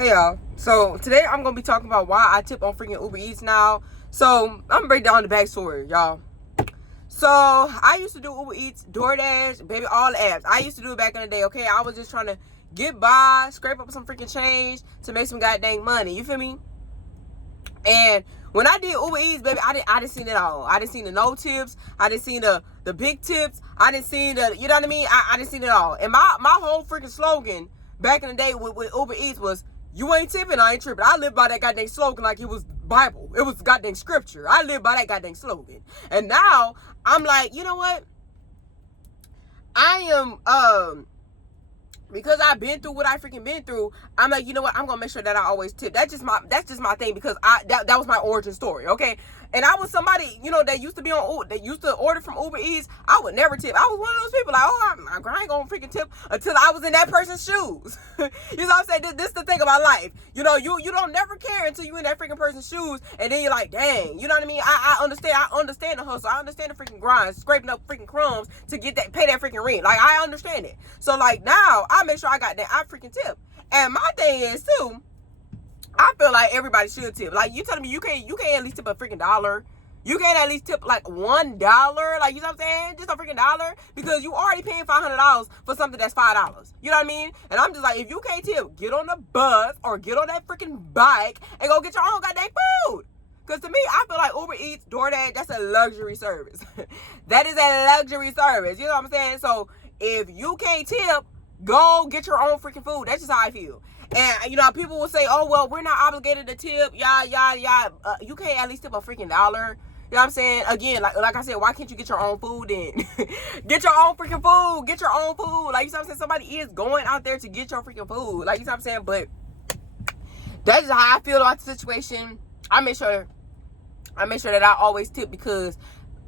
Hey y'all, so today I'm gonna be talking about why I tip on freaking Uber Eats now. So I'm gonna break down the backstory, y'all. So I used to do Uber Eats, DoorDash, baby, all the apps. I used to do it back in the day, okay? I was just trying to get by, scrape up some freaking change to make some goddamn money, you feel me? And when I did Uber Eats, baby, I didn't see it all. I didn't see the no tips. I didn't see the big tips. I didn't see the, you know what I mean? I didn't see it all. And my whole freaking slogan back in the day with Uber Eats was, you ain't tipping, I ain't tripping. I live by that goddamn slogan like it was Bible. It was goddamn scripture. I live by that goddamn slogan. And now I'm like, you know what? I am because I've been through what I freaking been through, I'm like, you know what? I'm gonna make sure that I always tip. That's just my thing, because that was my origin story, okay? And I was somebody, you know, that used to be on, that used to order from Uber Eats. I would never tip. I was one of those people like, oh, I ain't gonna freaking tip until I was in that person's shoes. You know what I'm saying? This is the thing about life. You know, you don't never care until you in that freaking person's shoes, and then you're like, dang, you know what I mean? I understand the hustle. I understand the freaking grind, scraping up freaking crumbs to get that, pay that freaking rent. Like, I understand it. So like now, I make sure I got that, I freaking tip. And my thing is too, I feel like everybody should tip. Like, you telling me you can't at least tip a freaking dollar? You can't at least tip like $1? Like, you know what I'm saying? Just a freaking dollar? Because you already paying $500 for something that's $5. You know what I mean? And I'm just like, if you can't tip, get on the bus or get on that freaking bike and go get your own goddamn food. Because to me, I feel like Uber Eats, DoorDash, that's a luxury service. That is a luxury service. You know what I'm saying? So if you can't tip, go get your own freaking food. That's just how I feel. And, you know, people will say, oh, well, we're not obligated to tip. You can't at least tip a freaking dollar. You know what I'm saying? Again, like I said, why can't you get your own food then? Get your own freaking food. Get your own food. Like, you know what I'm saying? Somebody is going out there to get your freaking food. Like, you know what I'm saying? But that's just how I feel about the situation. I make sure that I always tip, because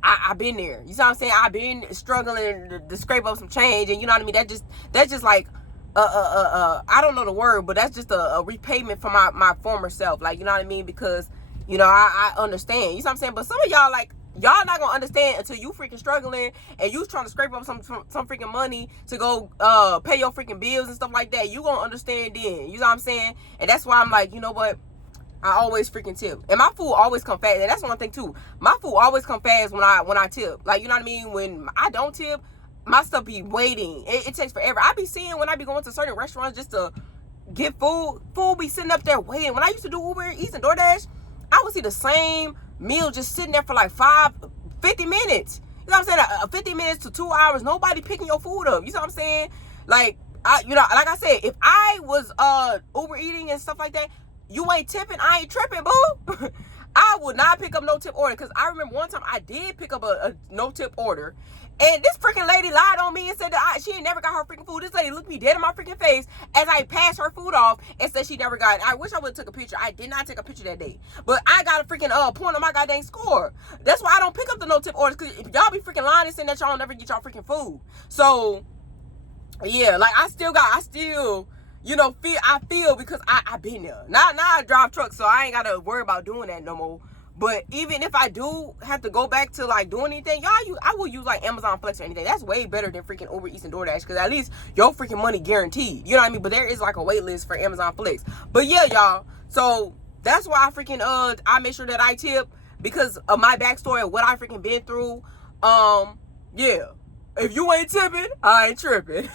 I've been there. You know what I'm saying? I've been struggling to scrape up some change, and you know what I mean? That's just like I don't know the word, but that's just a repayment for my former self. Like, you know what I mean? Because, you know, I understand. You know what I'm saying? But some of y'all, like, y'all not gonna understand until you freaking struggling and you trying to scrape up some freaking money to go pay your freaking bills and stuff like that. You gonna understand then. You know what I'm saying? And that's why I'm like, you know what? I always freaking tip. And my food always come fast. And that's one thing too. My food always come fast when I tip. Like, you know what I mean? When I don't tip, my stuff be waiting. It takes forever. I be seeing when I be going to certain restaurants just to get food be sitting up there waiting. When I used to do Uber Eats and DoorDash, I would see the same meal just sitting there for like 50 minutes. You know what I'm saying? 50 minutes to 2 hours. Nobody picking your food up. You know what I'm saying? Like, you know, like I said, if I was Uber eating and stuff like that, you ain't tipping, I ain't tripping, boo. I would not pick up no tip order, because I remember one time I did pick up a no tip order, and this freaking lady lied on me and said that she ain't never got her freaking food. This lady looked me dead in my freaking face as I passed her food off and said she never got it. I wish I would have took a picture. I did not take a picture that day, but I got a freaking point on my goddamn score. That's why I don't pick up the no tip orders, because if y'all be freaking lying and saying that y'all never get y'all freaking food. So yeah, like I still you know, I feel because I've been there. Now I drive trucks, so I ain't got to worry about doing that no more. But even if I do have to go back to like doing anything, I will use like Amazon Flex or anything. That's way better than freaking Uber Eats and DoorDash, because at least your freaking money guaranteed. You know what I mean? But there is like a wait list for Amazon Flex. But yeah, y'all. So that's why I freaking I make sure that I tip, because of my backstory of what I freaking been through. Yeah. If you ain't tipping, I ain't tripping.